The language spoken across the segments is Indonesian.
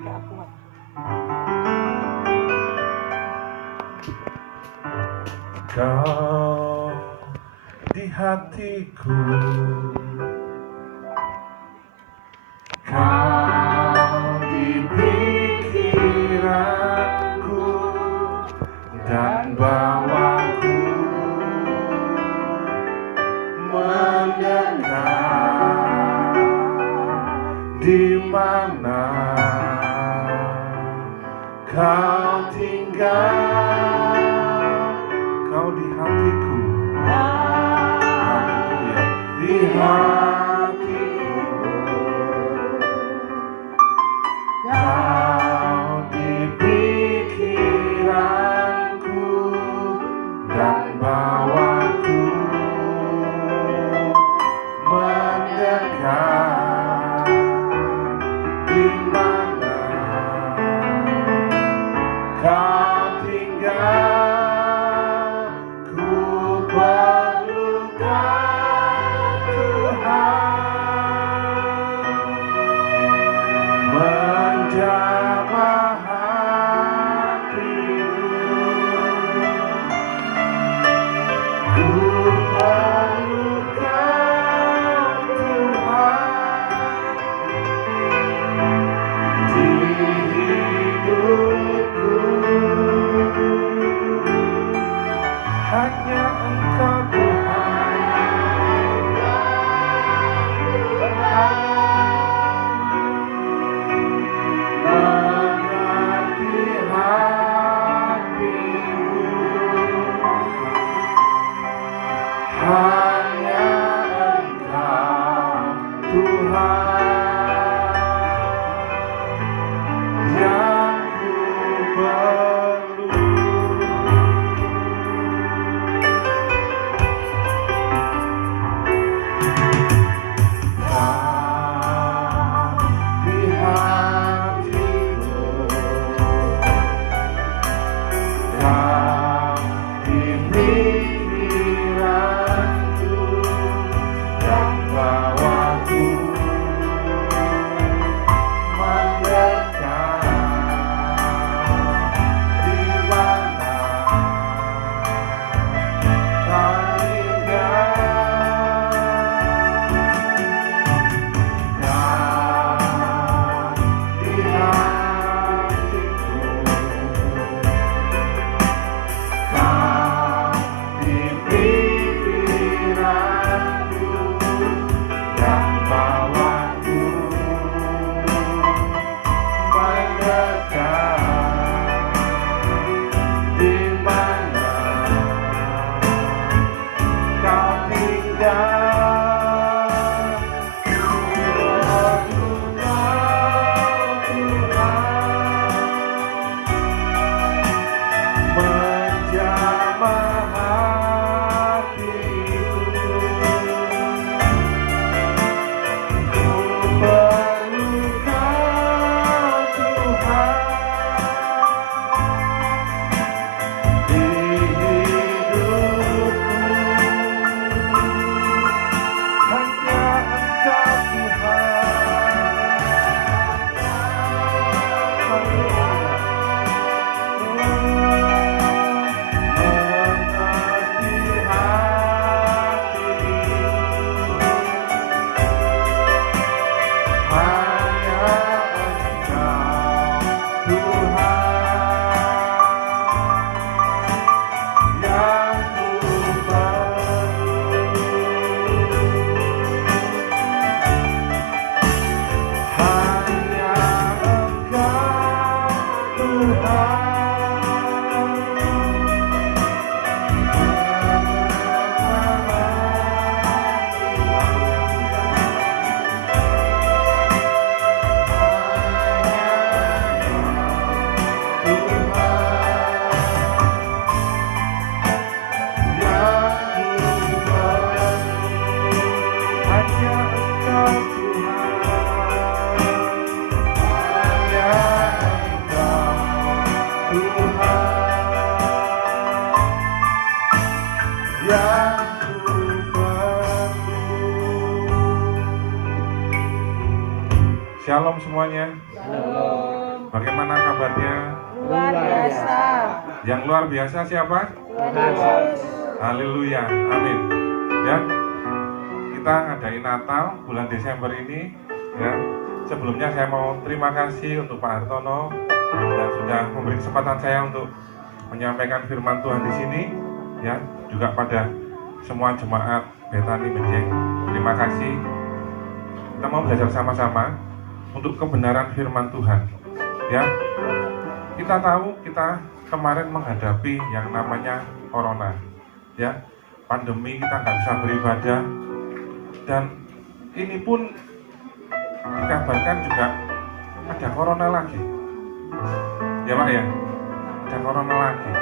Gak kuat. Kau di hatiku, kau di pikiranku dan bawaku mendekat. Di mana kau tinggal, kau di hatiku. Haleluya. Di hatiku, kau di pikiranku dan bawaku mendekat. Di mana kau tinggal, ku perlukan Tuhan menjamah hatiku. Ku perlukan Tuhan di hidupku. Hanya Engkau Tuhan, mengerti hatiku. Hanya Engkau Tuhan yang ku perlu. Kau di hatiku, kau di pikiranku dan bawaku mendekat. Di mana kau tinggal, di hatiku, kau di pikiranku dan bawaku mendekat. Di mana kau tinggal, ku menjamah hatiku. Ku perlukan Tuhan di hidupku. Hanya Engkau mengerti hatiku. Hanya Engkau Tuhan yang ku perlu. Hanya Engkau Tuhan. Shalom semuanya. Shalom. Bagaimana kabarnya? Luar biasa. Yang luar biasa siapa? Tuhan Yesus. Haleluya, amin. Ya, kita ngadain Natal bulan Desember ini. Ya, sebelumnya saya mau terima kasih untuk Pak Hartono yang sudah memberi kesempatan saya untuk menyampaikan firman Tuhan di sini. Ya, juga pada semua jemaat Betani Benjeng. Terima kasih. Kita mau belajar sama-sama untuk kebenaran firman Tuhan. Ya, kita tahu kita kemarin menghadapi yang namanya corona. Ya, pandemi kita nggak bisa beribadah, dan ini pun dikabarkan juga ada corona lagi. Ya Pak ya, ada corona lagi.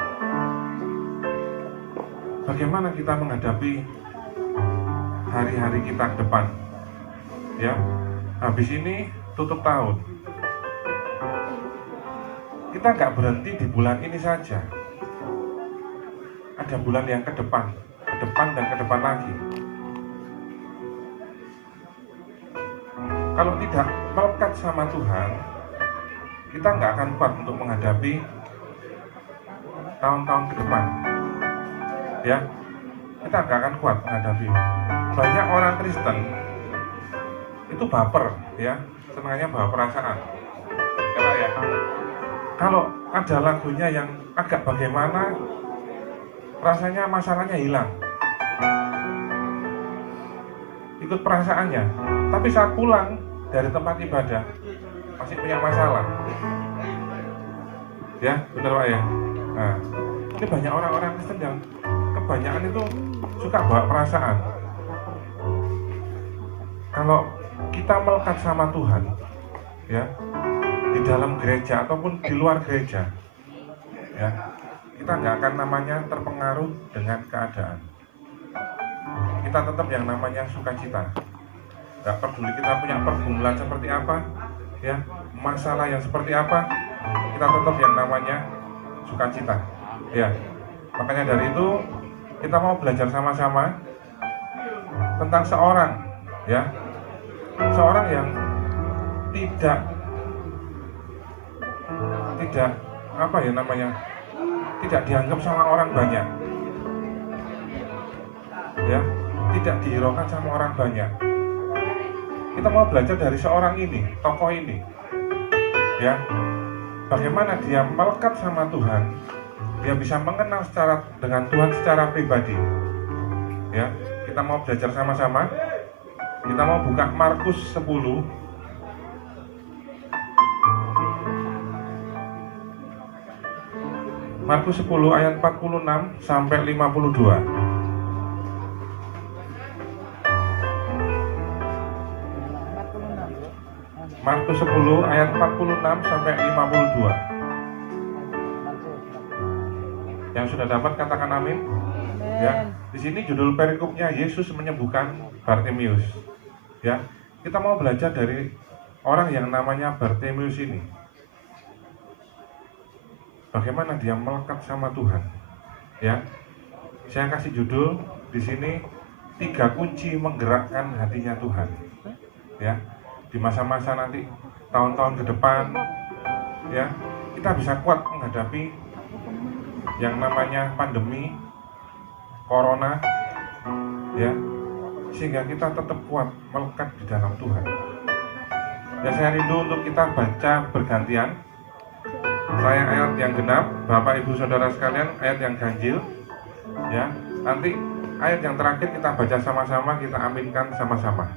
Bagaimana kita menghadapi hari-hari kita ke depan? Ya, habis ini tutup tahun. Kita nggak berhenti di bulan ini saja. Ada bulan yang ke depan dan ke depan lagi. Kalau tidak melekat sama Tuhan, kita nggak akan kuat untuk menghadapi tahun-tahun ke depan. Ya, kita nggak akan kuat menghadapi. Banyak orang Kristen itu baper, ya, senangnya bawa perasaan. Ya. Kalau ada lagunya yang agak bagaimana, rasanya masalahnya hilang. Ikut perasaannya. Tapi saat pulang dari tempat ibadah masih punya masalah. Ya, benar Pak ya. Nah, ini banyak orang-orang Kristen yang kebanyakan itu suka bawa perasaan. Kalau kita melekat sama Tuhan, ya, di dalam gereja ataupun di luar gereja, ya, kita nggak akan namanya terpengaruh dengan keadaan. Kita tetap yang namanya sukacita. Nggak peduli kita punya pergumulan seperti apa, ya, masalah yang seperti apa, kita tetap yang namanya sukacita. Ya, makanya dari itu kita mau belajar sama-sama tentang seorang, ya, seorang yang tidak apa ya namanya, tidak dianggap sama orang banyak, ya, tidak dihiraukan sama orang banyak. Kita mau belajar dari seorang ini, tokoh ini, ya, bagaimana dia melekat sama Tuhan, dia bisa mengenal dengan Tuhan secara pribadi. Ya, kita mau belajar sama-sama. Kita mau buka Markus 10. Markus 10 ayat 46 sampai 52. Markus 10 ayat 46 sampai 52. Yang sudah dapat katakan amin. Ya, di sini judul perikopnya Yesus menyembuhkan Bartimeus. Ya, kita mau belajar dari orang yang namanya Bartimeus ini. Bagaimana dia melekat sama Tuhan? Ya, saya kasih judul di sini 3 kunci menggerakkan hatinya Tuhan. Ya, di masa-masa nanti tahun-tahun ke depan, ya, kita bisa kuat menghadapi yang namanya pandemi corona, ya, sehingga kita tetap kuat melekat di dalam Tuhan. Ya, saya rindu untuk kita baca bergantian. Saya ayat yang genap, Bapak Ibu Saudara sekalian ayat yang ganjil. Ya, nanti ayat yang terakhir kita baca sama-sama, kita aminkan sama-sama.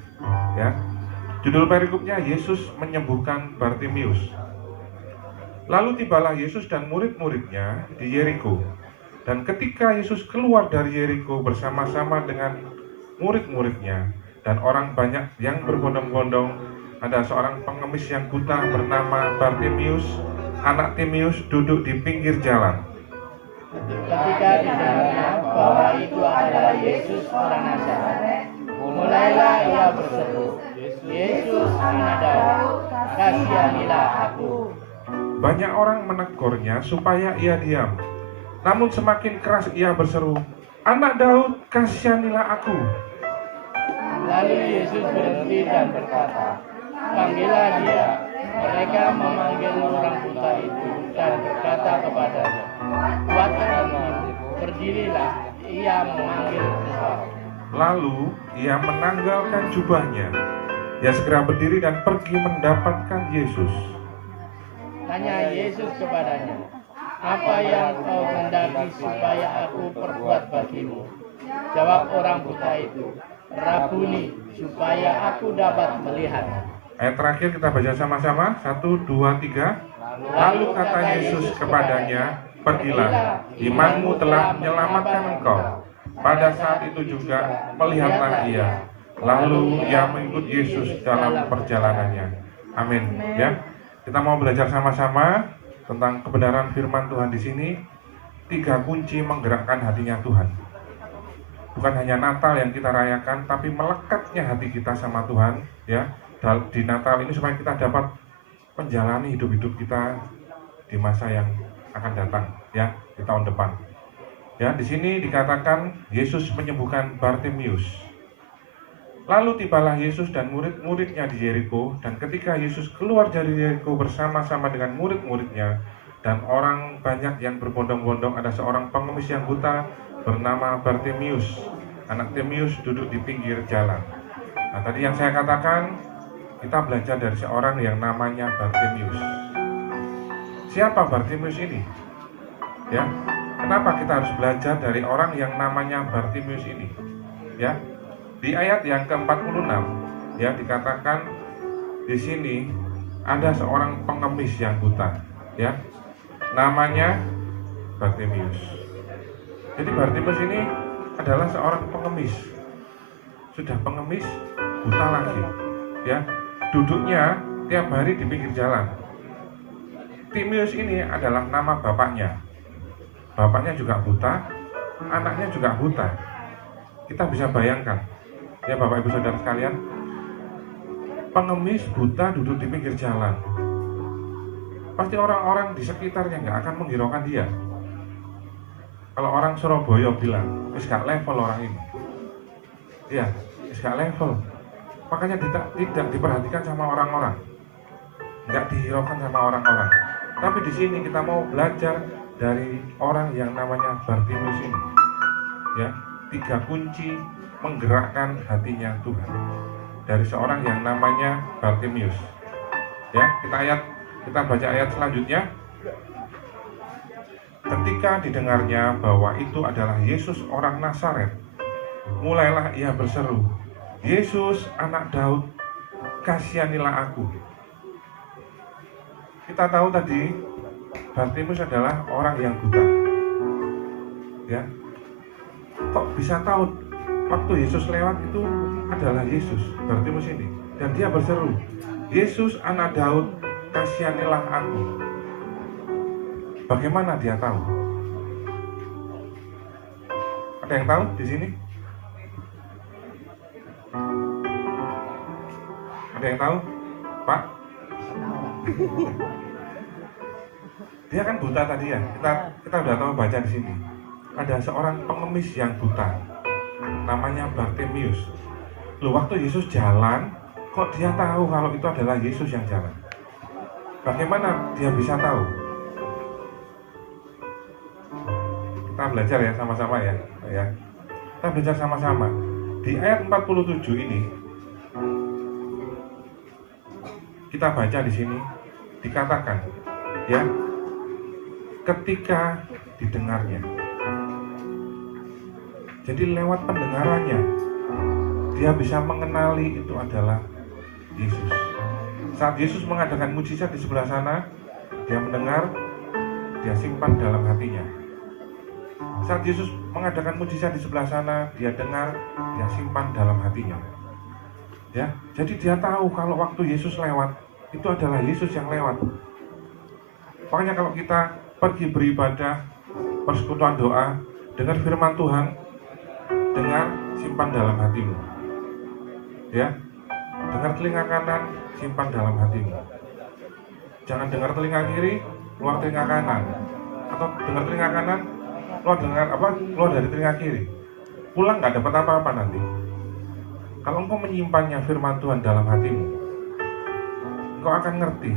Ya. Judul perikopnya Yesus menyembuhkan Bartimeus. Lalu tibalah Yesus dan murid-muridnya di Yeriko. Dan ketika Yesus keluar dari Yeriko bersama-sama dengan murid-muridnya dan orang banyak yang berbondong-bondong, ada seorang pengemis yang buta bernama Bartimeus, anak Timeus, duduk di pinggir jalan. Ketika didengarnya bahwa itu adalah Yesus orang Nazaret, mulailah ia berseru, Yesus anak Daud, kasihanilah aku. Banyak orang menegurnya supaya ia diam. Namun semakin keras ia berseru, anak Daud, kasihanilah aku. Lalu Yesus berhenti dan berkata, panggillah dia. Mereka memanggil orang buta itu dan berkata kepadanya, "Kuatkan imanmu, berdirilah." Ia memanggil engkau. Lalu ia menanggalkan jubahnya. Ia segera berdiri dan pergi mendapatkan Yesus. Tanya Yesus kepadanya, "Apa yang kau kehendaki supaya aku perbuat bagimu?" Jawab orang buta itu, "Rabuni, supaya aku dapat melihat." Ayat terakhir kita baca sama-sama. 1, 2, 3. Lalu kata Yesus kepadanya, "Pergilah, imanmu telah menyelamatkan engkau." Pada saat itu juga melihatlah ia. Lalu ia mengikut Yesus dalam perjalanannya. Amin. Ya, kita mau belajar sama-sama tentang kebenaran firman Tuhan di sini. 3 kunci menggerakkan hatinya Tuhan. Bukan hanya Natal yang kita rayakan, tapi melekatnya hati kita sama Tuhan. Ya, di Natal ini supaya kita dapat menjalani hidup-hidup kita di masa yang akan datang, ya, di tahun depan. Ya, di sini dikatakan Yesus menyembuhkan Bartimius. Lalu tibalah Yesus dan murid-muridnya di Yeriko, dan ketika Yesus keluar dari Yeriko bersama-sama dengan murid-muridnya dan orang banyak yang berbondong-bondong, ada seorang pengemis yang buta bernama Bartimius. Anak Timeus duduk di pinggir jalan. Nah, tadi yang saya katakan, kita belajar dari seorang yang namanya Bartimius. Siapa Bartimius ini? Ya, kenapa kita harus belajar dari orang yang namanya Bartimius ini? Ya, di ayat yang ke-46, ya, dikatakan di sini ada seorang pengemis yang buta, ya, namanya Bartimius. Jadi Bartimius ini adalah seorang pengemis, sudah pengemis, buta lagi, ya, duduknya tiap hari di pinggir jalan. Timeus ini adalah nama bapaknya. Bapaknya juga buta, anaknya juga buta. Kita bisa bayangkan, ya Bapak Ibu Saudara sekalian, pengemis buta duduk di pinggir jalan. Pasti orang-orang di sekitarnya nggak akan menghiraukan dia. Kalau orang Surabaya bilang, wis gak level orang ini. Iya, wis gak level. Makanya tidak diperhatikan sama orang-orang, nggak dihiraukan sama orang-orang. Tapi di sini kita mau belajar dari orang yang namanya Bartimius ini. Ya, 3 kunci menggerakkan hatinya Tuhan dari seorang yang namanya Bartimius. Ya, kita baca ayat selanjutnya. Ketika didengarnya bahwa itu adalah Yesus orang Nazaret, mulailah ia berseru, "Yesus anak Daud, kasihanilah aku." Kita tahu tadi Bartimius adalah orang yang buta. Ya, kok bisa tahu waktu Yesus lewat itu adalah Yesus, Bartimius ini, dan dia berseru, "Yesus anak Daud, kasihanilah aku." Bagaimana dia tahu? Ada yang tahu di sini? Ada yang tahu, Pak? Dia kan buta tadi ya. Kita udah tahu baca di sini. Ada seorang pengemis yang buta, namanya Bartimius. Loh, waktu Yesus jalan, kok dia tahu kalau itu adalah Yesus yang jalan? Bagaimana dia bisa tahu? Kita belajar ya sama-sama ya. Kita belajar sama-sama. Di ayat 47 ini kita baca di sini dikatakan, ya, ketika didengarnya. Jadi lewat pendengarannya dia bisa mengenali itu adalah Yesus. Saat Yesus mengadakan mujizat di sebelah sana, dia mendengar, dia simpan dalam hatinya. Saat Yesus mengadakan mujizat di sebelah sana, dia dengar, dia simpan dalam hatinya. Ya, jadi dia tahu kalau waktu Yesus lewat, itu adalah Yesus yang lewat. Makanya kalau kita pergi beribadah, persekutuan doa, dengar firman Tuhan, dengar, simpan dalam hatimu. Ya, dengar telinga kanan, simpan dalam hatimu. Jangan dengar telinga kiri, keluar telinga kanan, atau dengar telinga kanan, keluar dari telinga kiri. Pulang nggak dapat apa-apa nanti. Kalau engkau menyimpannya firman Tuhan dalam hatimu, engkau akan ngerti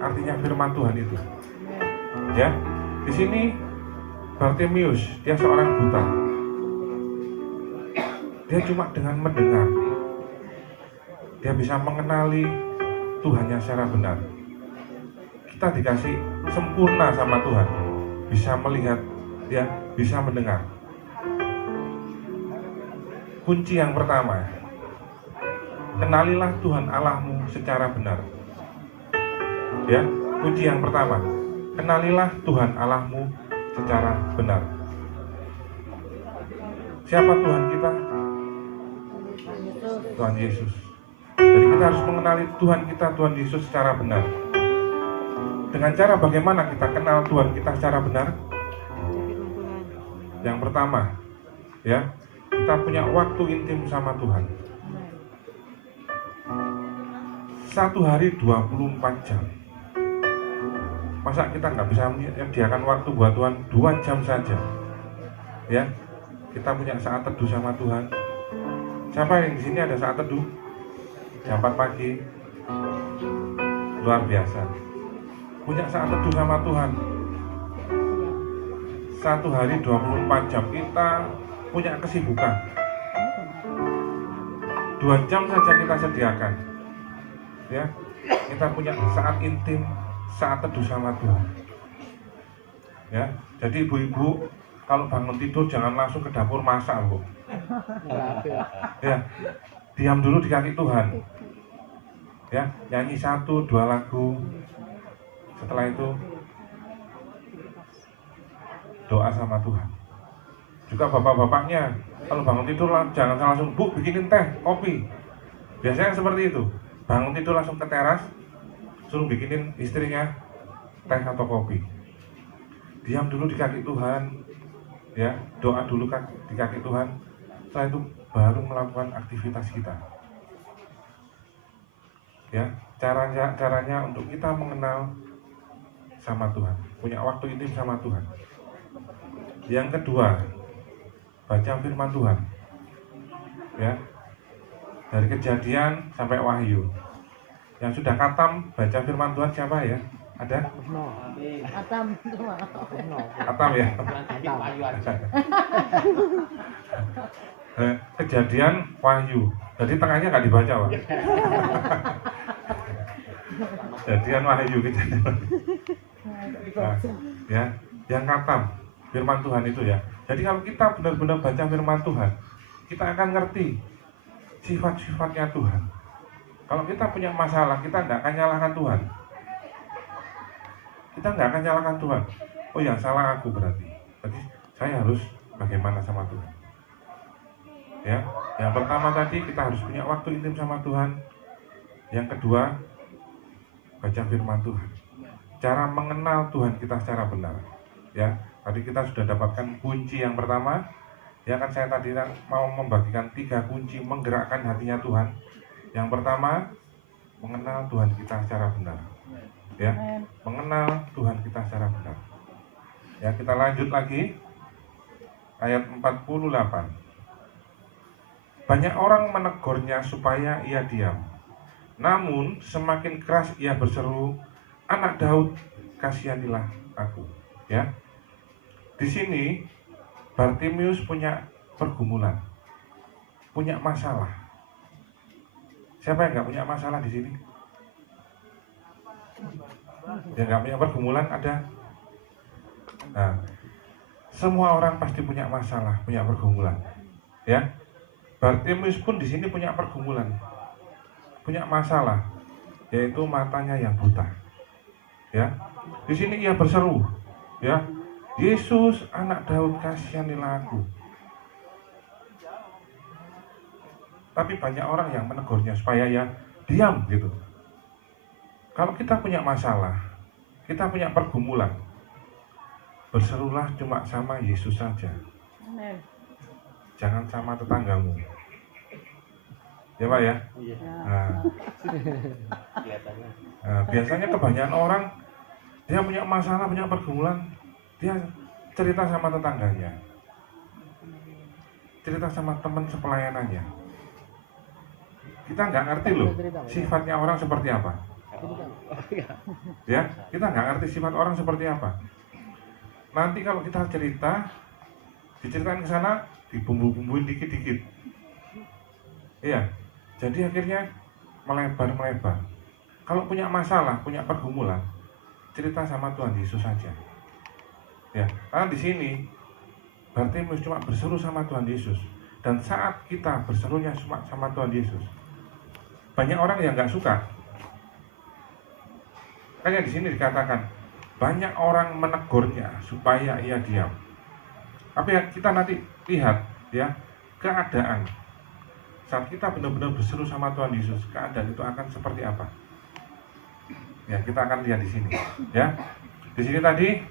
artinya firman Tuhan itu. Ya, di sini Bartimeus, dia seorang buta. Dia cuma dengan mendengar, dia bisa mengenali Tuhannya secara benar. Kita dikasih sempurna sama Tuhan, bisa melihat, ya, bisa mendengar. Kunci yang pertama, kenalilah Tuhan Allahmu secara benar. Ya, kunci yang pertama, kenalilah Tuhan Allahmu secara benar. Siapa Tuhan kita? Tuhan Yesus. Jadi kita harus mengenali Tuhan kita, Tuhan Yesus secara benar. Dengan cara bagaimana kita kenal Tuhan kita secara benar? Yang pertama, ya, kita punya waktu intim sama Tuhan. Satu hari 24 jam. Masa kita nggak bisa menyediakan waktu buat Tuhan 2 jam saja? Ya, kita punya saat teduh sama Tuhan. Siapa yang di sini ada saat teduh? Jam 4 pagi. Luar biasa. Punya saat teduh sama Tuhan. Satu hari 24 jam kita punya kesibukan. 2 jam saja kita sediakan. Ya, kita punya saat intim, saat teduh sama Tuhan. Ya, jadi ibu-ibu kalau bangun tidur jangan langsung ke dapur masak, Bu. Ya, diam dulu di kaki Tuhan. Ya, nyanyi 1-2 lagu. Setelah itu doa sama Tuhan. Juga bapak-bapaknya kalau bangun tidur jangan langsung, Bu, bikinin teh, kopi. Biasanya seperti itu. Bangun tidur langsung ke teras, suruh bikinin istrinya teh atau kopi. Diam dulu di kaki Tuhan, ya, doa dulu kan di kaki Tuhan. Setelah itu baru melakukan aktivitas kita. Ya, caranya untuk kita mengenal sama Tuhan, punya waktu intim sama Tuhan. Yang kedua, baca firman Tuhan. Ya, dari Kejadian sampai Wahyu. Yang sudah khatam baca firman Tuhan siapa ya? Ada? Khatam ya? Kejadian, Wahyu. Jadi tengahnya nggak dibaca, Pak. Kejadian, Wahyu, Kejadian. Nah, ya, yang khatam firman Tuhan itu ya. Jadi kalau kita benar-benar baca firman Tuhan, kita akan ngerti sifat-sifatnya Tuhan. Kalau kita punya masalah, kita nggak akan nyalahkan Tuhan. Kita nggak akan nyalahkan Tuhan. Oh, yang salah aku berarti. Jadi saya harus bagaimana sama Tuhan. Ya, yang pertama tadi kita harus punya waktu intim sama Tuhan. Yang kedua, baca firman Tuhan. Cara mengenal Tuhan kita secara benar. Ya, tadi kita sudah dapatkan kunci yang pertama. Ya kan, saya tadi mau membagikan 3 kunci menggerakkan hatinya Tuhan. Yang pertama, mengenal Tuhan kita secara benar. Ya, mengenal Tuhan kita secara benar. Ya, kita lanjut lagi. Ayat 48. Banyak orang menegurnya supaya ia diam. Namun semakin keras ia berseru, "Anak Daud, kasihanilah aku." Ya. Di sini Bartimeus punya pergumulan, punya masalah. Siapa yang nggak punya masalah di sini? Yang nggak punya pergumulan ada? Nah, semua orang pasti punya masalah, punya pergumulan. Ya, Bartimeus pun di sini punya pergumulan, punya masalah, yaitu matanya yang buta. Ya, di sini ia berseru, ya, "Yesus, Anak Daud, kasihanilah aku." Tapi banyak orang yang menegurnya supaya ya diam gitu. Kalau kita punya masalah, kita punya pergumulan, berserulah cuma sama Yesus saja. Jangan sama tetanggamu. Ya Pak ya? Nah, biasanya kebanyakan orang dia punya masalah, punya pergumulan, dia cerita sama tetangganya, cerita sama teman sepelayanannya. Kita nggak ngerti loh sifatnya orang seperti apa. Ya, kita nggak ngerti sifat orang seperti apa. Nanti kalau kita cerita, diceritain ke sana, dibumbu-bumbuin dikit-dikit. Iya, jadi akhirnya melebar. Kalau punya masalah, punya pergumulan, cerita sama Tuhan Yesus saja. Ya, karena di sini Bartimeus cuma berseru sama Tuhan Yesus. Dan saat kita berserunya sama Tuhan Yesus, banyak orang yang nggak suka. Makanya di sini dikatakan banyak orang menegurnya supaya ia diam. Tapi kita nanti lihat ya keadaan saat kita benar-benar berseru sama Tuhan Yesus, keadaan itu akan seperti apa? Ya, kita akan lihat di sini. Ya, di sini tadi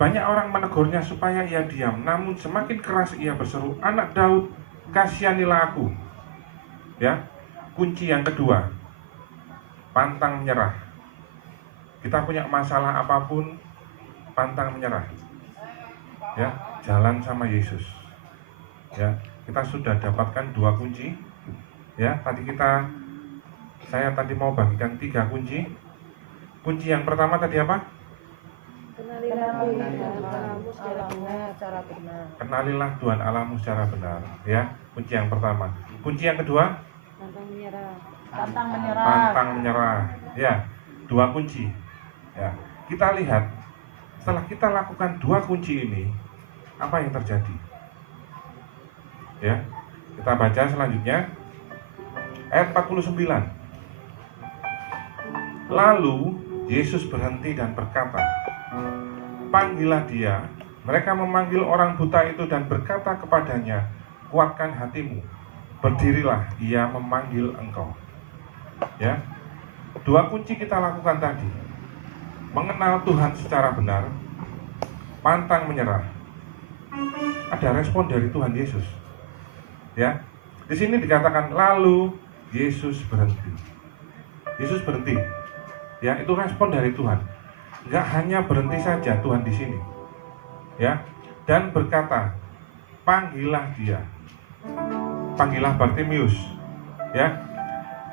banyak orang menegurnya supaya ia diam, namun semakin keras ia berseru, "Anak Daud, kasihanilah aku." Ya, kunci yang kedua, pantang menyerah. Kita punya masalah apapun, pantang menyerah. Ya, jalan sama Yesus. Ya, kita sudah dapatkan 2 kunci. Ya, saya tadi mau bagikan 3 kunci. Kunci yang pertama tadi apa? Kenalilah Tuhan Allahmu secara benar. Ya, kunci yang pertama. Kunci yang kedua? Pantang menyerah. Ya, 2 kunci. Ya, kita lihat setelah kita lakukan 2 kunci ini, apa yang terjadi? Ya, kita baca selanjutnya ayat 49. Lalu Yesus berhenti dan berkata, "Panggillah dia." Mereka memanggil orang buta itu dan berkata kepadanya, "Kuatkan hatimu, berdirilah, ia memanggil engkau." Ya, 2 kunci kita lakukan tadi. Mengenal Tuhan secara benar, pantang menyerah. Ada respon dari Tuhan Yesus. Ya, di sini dikatakan lalu Yesus berhenti. Yesus berhenti. Ya, itu respon dari Tuhan. Enggak hanya berhenti saja Tuhan di sini. Ya, dan berkata, "Panggillah dia." Panggillah Bartimeus. Ya.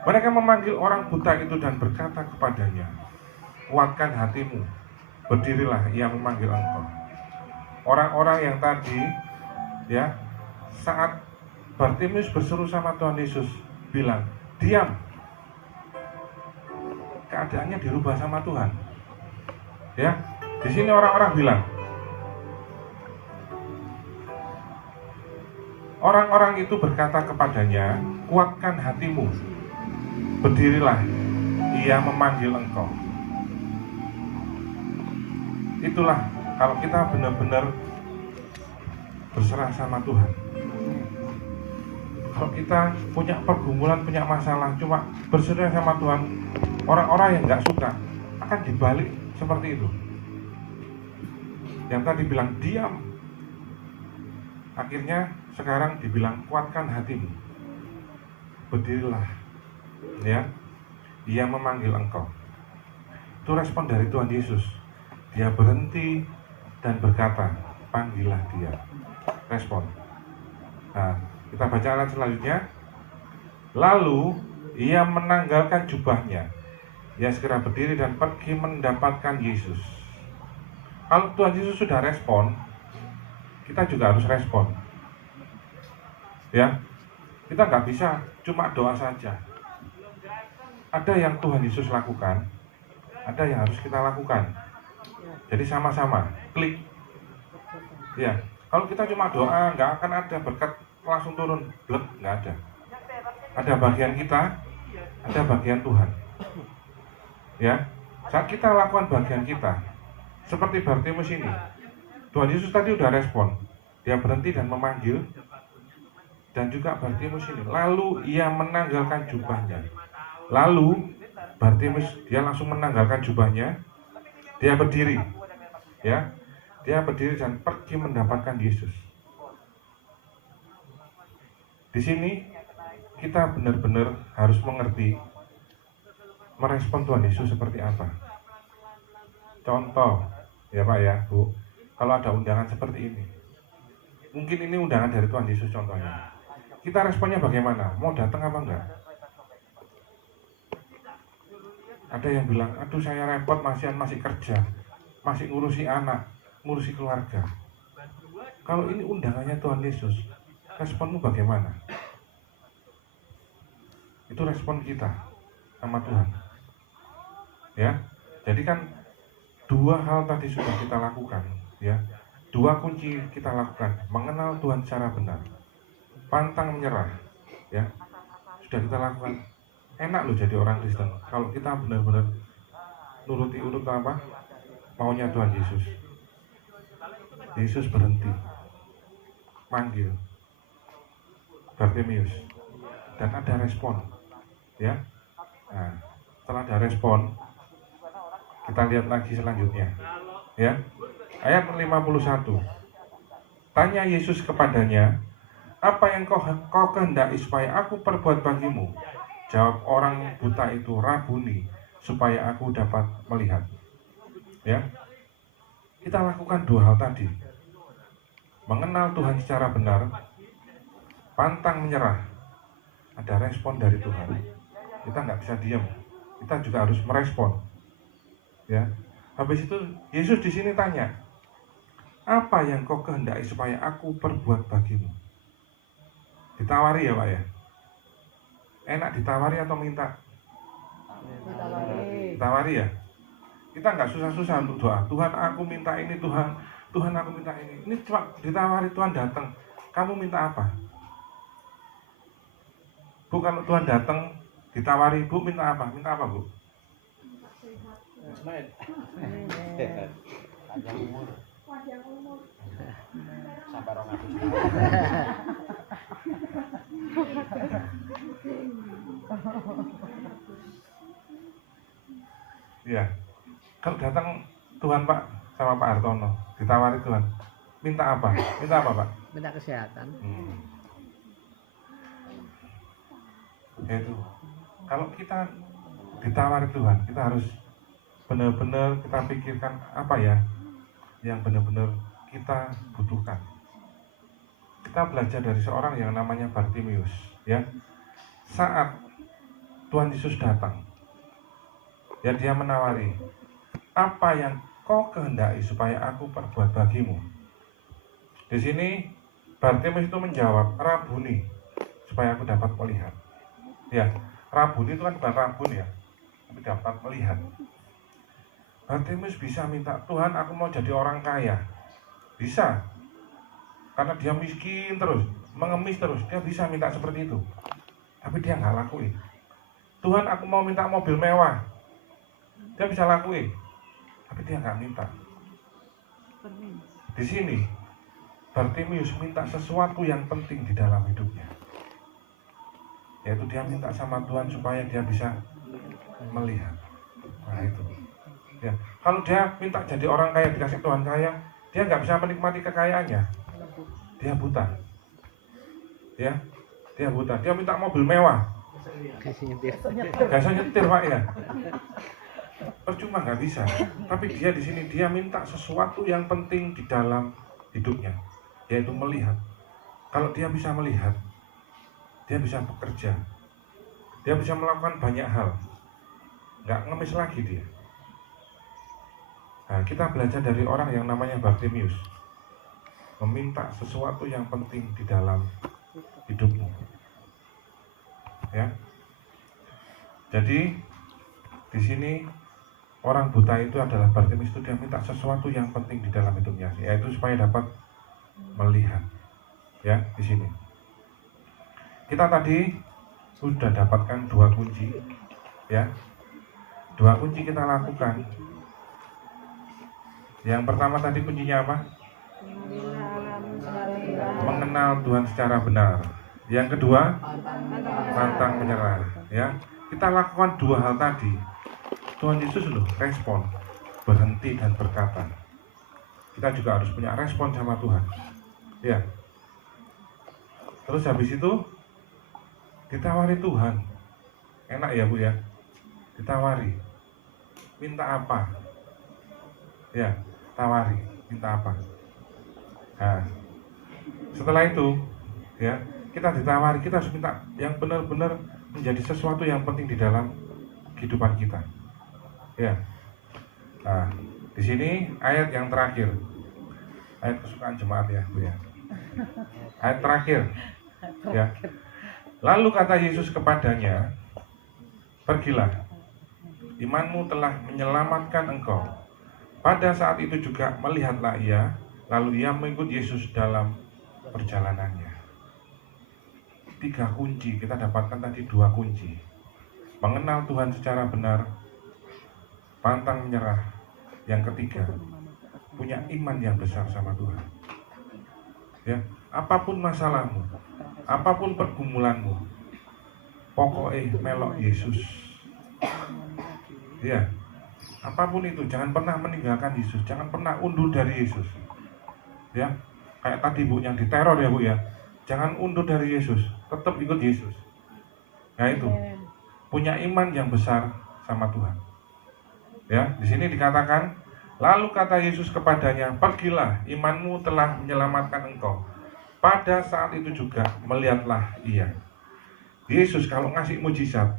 Mereka memanggil orang buta itu dan berkata kepadanya, "Kuatkan hatimu, berdirilah, ia memanggil engkau." Orang-orang yang tadi, ya, saat Bartimeus berseru sama Tuhan Yesus, bilang, "Diam." Keadaannya dirubah sama Tuhan. Ya, di sini orang-orang bilang, orang-orang itu berkata kepadanya, "Kuatkan hatimu, berdirilah, ia memanggil engkau." Itulah kalau kita benar-benar berserah sama Tuhan. Kalau kita punya pergumulan, punya masalah, cuma berserah sama Tuhan, orang-orang yang nggak suka akan dibalik seperti itu. Yang tadi bilang diam, akhirnya sekarang dibilang kuatkan hatimu, berdirilah, ya, ia memanggil engkau. Itu respon dari Tuhan Yesus. Dia berhenti dan berkata, "Panggillah dia." Respon. Nah, kita baca ayat selanjutnya. Lalu ia menanggalkan jubahnya. Ia segera berdiri dan pergi mendapatkan Yesus. Kalau Tuhan Yesus sudah respon, kita juga harus respon. Ya, kita nggak bisa cuma doa saja. Ada yang Tuhan Yesus lakukan, ada yang harus kita lakukan. Jadi sama-sama, klik. Ya, kalau kita cuma doa, nggak akan ada berkat langsung turun, blek, nggak ada. Ada bagian kita, ada bagian Tuhan. Ya, saat kita lakukan bagian kita, seperti Bartimeus ini, Tuhan Yesus tadi udah respon, dia berhenti dan memanggil, dan juga Bartimeus ini. Lalu ia menanggalkan jubahnya. Lalu Bartimeus dia langsung menanggalkan jubahnya, dia berdiri, ya, dia berdiri dan pergi mendapatkan Yesus. Di sini kita benar-benar harus mengerti merespon Tuhan Yesus seperti apa. Contoh, ya Pak ya Bu, kalau ada undangan seperti ini, mungkin ini undangan dari Tuhan Yesus contohnya. Kita responnya bagaimana? Mau datang apa enggak? Ada yang bilang, aduh saya repot, masih kerja, masih ngurusi anak, ngurusi keluarga. Kalau ini undangannya Tuhan Yesus, responmu bagaimana? Itu respon kita sama Tuhan. Ya, jadi kan dua hal tadi sudah kita lakukan, ya. Dua kunci kita lakukan, mengenal Tuhan secara benar, pantang menyerah, ya. Sudah kita lakukan. Enak loh jadi orang Kristen kalau kita benar-benar nuruti urut apa maunya Tuhan Yesus. Yesus berhenti manggil Bartimeus dan ada respon, ya. Nah, setelah ada respon, kita lihat lagi selanjutnya, ya. Ayat 51. Tanya Yesus kepadanya, apa yang kau kehendaki supaya aku perbuat bagimu? Jawab orang buta itu, Rabuni, supaya aku dapat melihat. Ya, kita lakukan dua hal tadi. Mengenal Tuhan secara benar, pantang menyerah. Ada respon dari Tuhan. Kita nggak bisa diam. Kita juga harus merespon. Ya, habis itu Yesus di sini tanya, apa yang kau kehendaki supaya aku perbuat bagimu? Ditawari ya Pak ya. Enak ditawari atau minta? Ditawari ya. Kita nggak susah-susah untuk doa. Tuhan aku minta ini, Tuhan aku minta ini. Ini cuma ditawari, Tuhan datang. Kamu minta apa? Bu, kalau Tuhan datang ditawari, Bu minta apa? Minta apa Bu? Sehat. Panjang umur. Sampai 200. Iya. Kalau datang Tuhan Pak sama Pak Hartono, ditawari Tuhan, minta apa? Minta apa Pak? Minta kesehatan. Itu. Kalau kita ditawari Tuhan, kita harus benar-benar kita pikirkan apa ya yang benar-benar kita butuhkan. Kita belajar dari seorang yang namanya Bartimeus, ya. Saat Tuhan Yesus datang, ya dia menawari, apa yang kau kehendaki supaya aku perbuat bagimu? Di sini Bartimeus itu menjawab, Rabuni, supaya aku dapat melihat. Ya, Rabuni itu kan bukan rabun ya, tapi dapat melihat. Bartimeus bisa minta, Tuhan aku mau jadi orang kaya. Bisa. Karena dia miskin terus, mengemis terus, dia bisa minta seperti itu. Tapi dia nggak lakuin. Tuhan aku mau minta mobil mewah. Dia bisa lakuin. Tapi dia nggak minta. Di sini, Bartimeus minta sesuatu yang penting di dalam hidupnya. Yaitu dia minta sama Tuhan supaya dia bisa melihat. Nah itu. Ya, kalau dia minta jadi orang kaya, dikasih Tuhan kaya, dia nggak bisa menikmati kekayaannya. Dia buta. Ya, dia buta. Dia minta mobil mewah. Gak bisa nyetir Pak ya. Percuma nggak bisa. Tapi dia di sini dia minta sesuatu yang penting di dalam hidupnya, yaitu melihat. Kalau dia bisa melihat, dia bisa bekerja. Dia bisa melakukan banyak hal. Nggak ngemis lagi dia. Nah, kita belajar dari orang yang namanya Bartimeus. Meminta sesuatu yang penting di dalam hidupmu. Ya. Jadi di sini orang buta itu adalah Bartimeus itu dia minta sesuatu yang penting di dalam hidupnya, yaitu supaya dapat melihat. Ya, di sini. Kita tadi sudah dapatkan dua kunci, ya. Dua kunci kita lakukan. Yang pertama tadi kuncinya apa? Mengenal Tuhan secara benar. Yang kedua, pantang menyerah. Ya, kita lakukan dua hal tadi. Tuhan Yesus loh respon, berhenti dan berkata. Kita juga harus punya respon sama Tuhan. Ya. Terus habis itu ditawari Tuhan. Enak ya Bu ya? Ditawari. Minta apa? Ya, tawari. Minta apa? Nah, setelah itu, ya, kita ditawari, kita harus minta yang benar-benar menjadi sesuatu yang penting di dalam kehidupan kita. Ya. Nah, di sini ayat yang terakhir. Ayat kesukaan jemaat ya, Bu ya. Ayat terakhir. Ya. Lalu kata Yesus kepadanya, "Pergilah, imanmu telah menyelamatkan engkau." Pada saat itu juga melihatlah ia, lalu ia mengikut Yesus dalam perjalanannya. 3 kunci, kita dapatkan tadi 2 kunci. Mengenal Tuhan secara benar, pantang menyerah. Yang ketiga, punya iman yang besar sama Tuhan. Ya, apapun masalahmu, apapun pergumulanmu, pokoknya melok Yesus. Ya, apapun itu, jangan pernah meninggalkan Yesus, jangan pernah undur dari Yesus. Ya, kayak tadi Bu yang diteror ya Bu ya, jangan undur dari Yesus, tetap ikut Yesus. Nah itu, punya iman yang besar sama Tuhan. Ya, di sini dikatakan, lalu kata Yesus kepadanya, "Pergilah, imanmu telah menyelamatkan engkau." Pada saat itu juga melihatlah ia. Yesus kalau ngasih mujizat,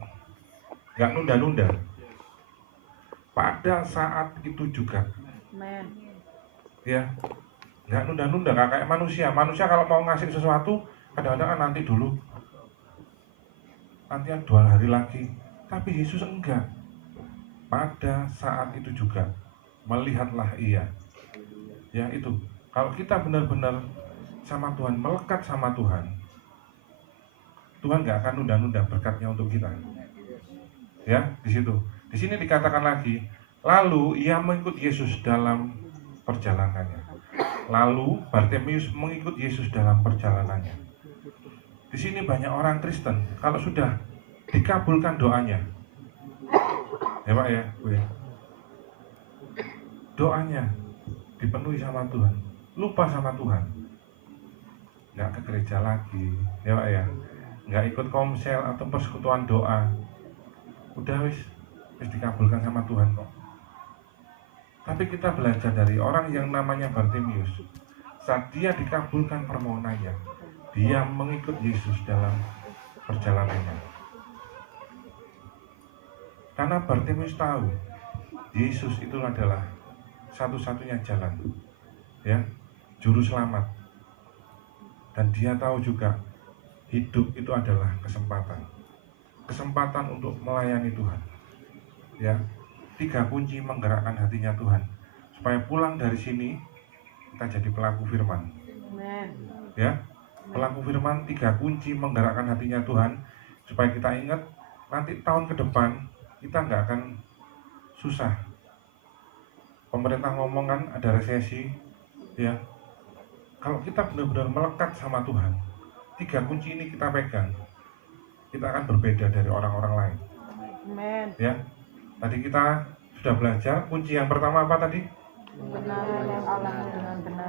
nggak nunda-nunda. Pada saat itu juga, ya, nggak nunda-nunda, nggak kayak manusia. Manusia kalau mau ngasih sesuatu, kadang-kadang kan nanti dulu, nanti 2 hari lagi. Tapi Yesus enggak. Pada saat itu juga melihatlah ia. Ya itu, kalau kita benar-benar sama Tuhan, melekat sama Tuhan, Tuhan nggak akan nunda-nunda berkatnya untuk kita. Ya, di situ. Di sini dikatakan lagi, lalu ia mengikut Yesus dalam perjalanannya. Lalu Bartimeus mengikut Yesus dalam perjalanannya. Di sini banyak orang Kristen, kalau sudah dikabulkan doanya, ya Pak ya, Bu ya, doanya dipenuhi sama Tuhan, lupa sama Tuhan, nggak ke gereja lagi, ya Pak ya, nggak ikut komsel atau persekutuan doa, udah wis dikabulkan sama Tuhan kok. Tapi kita belajar dari orang yang namanya Bartimeus. Saat dia dikabulkan permohonannya, dia mengikut Yesus dalam perjalanannya. Karena Bartimeus tahu Yesus itu adalah satu-satunya jalan, ya, juru selamat. Dan dia tahu juga hidup itu adalah kesempatan untuk melayani Tuhan. Ya, 3 kunci menggerakkan hatinya Tuhan supaya pulang dari sini kita jadi pelaku firman. Ya, pelaku firman, 3 kunci menggerakkan hatinya Tuhan supaya kita ingat nanti tahun ke depan kita nggak akan susah. Pemerintah ngomong kan ada resesi, ya. Kalau kita benar-benar melekat sama Tuhan, 3 kunci ini kita pegang, kita akan berbeda dari orang-orang lain. Ya, tadi kita sudah belajar kunci yang pertama apa tadi?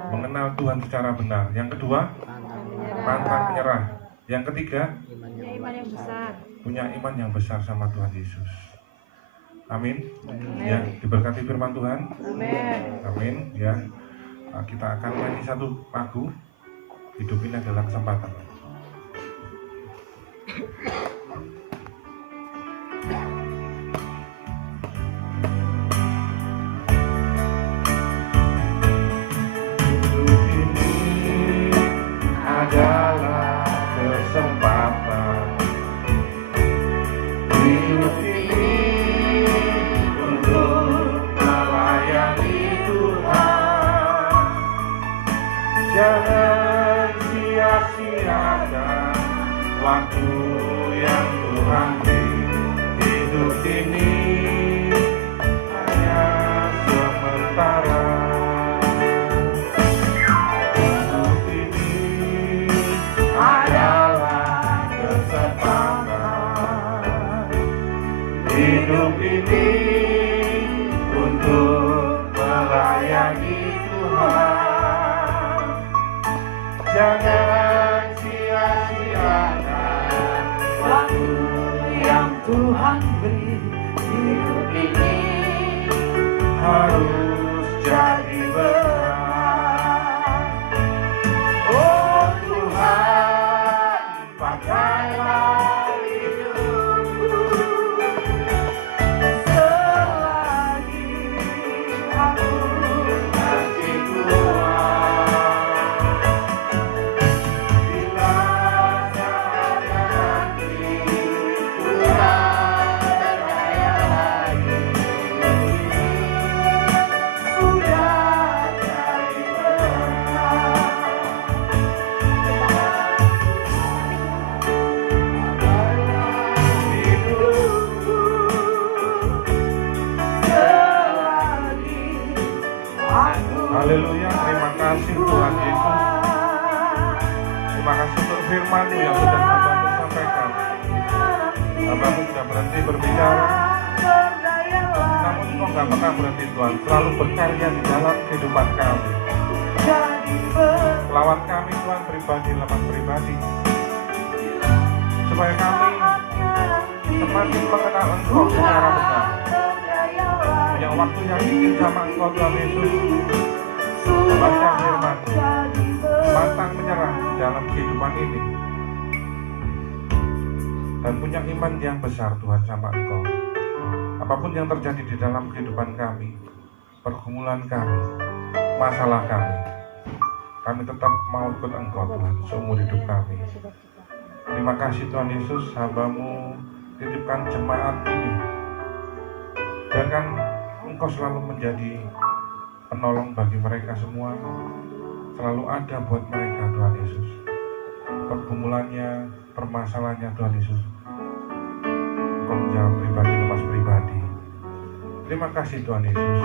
Mengenal Tuhan secara benar. Yang kedua, pantang menyerah. Yang ketiga, punya iman yang besar sama Tuhan Yesus. Amin. Ya, diberkati firman Tuhan. Amin. Ya, kita akan nyanyi satu lagu. Hidup ini adalah kesempatan. Jangan sia-siakan waktu yang Tuhan beri. Hidup ini hanya sementara. Hidup ini adalah kesempatan. Hidup ini untuk melayani Tuhan. Jangan sia-siakan waktu yang Tuhan beri. Hidup ini harus jadi berkat. Oh Tuhan, pakailah hidupku selalu Haleluya, terima kasih Tuhan Yesus. Terima kasih untuk firman-Mu yang sudah Hamba-Mu sampaikan. Hamba-Mu sudah berhenti berbicara, namun Engkau gak pernah berhenti Tuhan, selalu berkarya di dalam kehidupan kami. Lawat kami Tuhan pribadi, lepas pribadi, supaya kami semakin mengenal Engkau secara benar. Punya waktu yang ingin sama Engkau Tuhan Yesus, membaca firman, pantang menyerah di dalam kehidupan ini, dan punya iman yang besar Tuhan sama Engkau. Apapun yang terjadi di dalam kehidupan kami, pergumulan kami, masalah kami tetap mau ikut Engkau Tuhan seumur hidup kami. Terima kasih Tuhan Yesus, Hamba-Mu titipkan jemaat ini. Biarkan Engkau selalu menjadi penolong bagi mereka semua, selalu ada buat mereka Tuhan Yesus. Pergumulannya, permasalahannya Tuhan Yesus, Engkau menjawab pribadi lepas pribadi. Terima kasih Tuhan Yesus,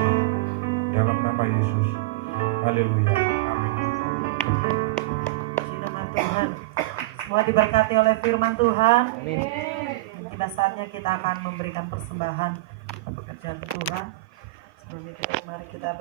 dalam nama Yesus. Haleluya, amin. Puji nama Tuhan. Semua diberkati oleh firman Tuhan. Amin. Tiba saatnya kita akan memberikan persembahan pekerjaan Tuhan. Sebelum itu mari kita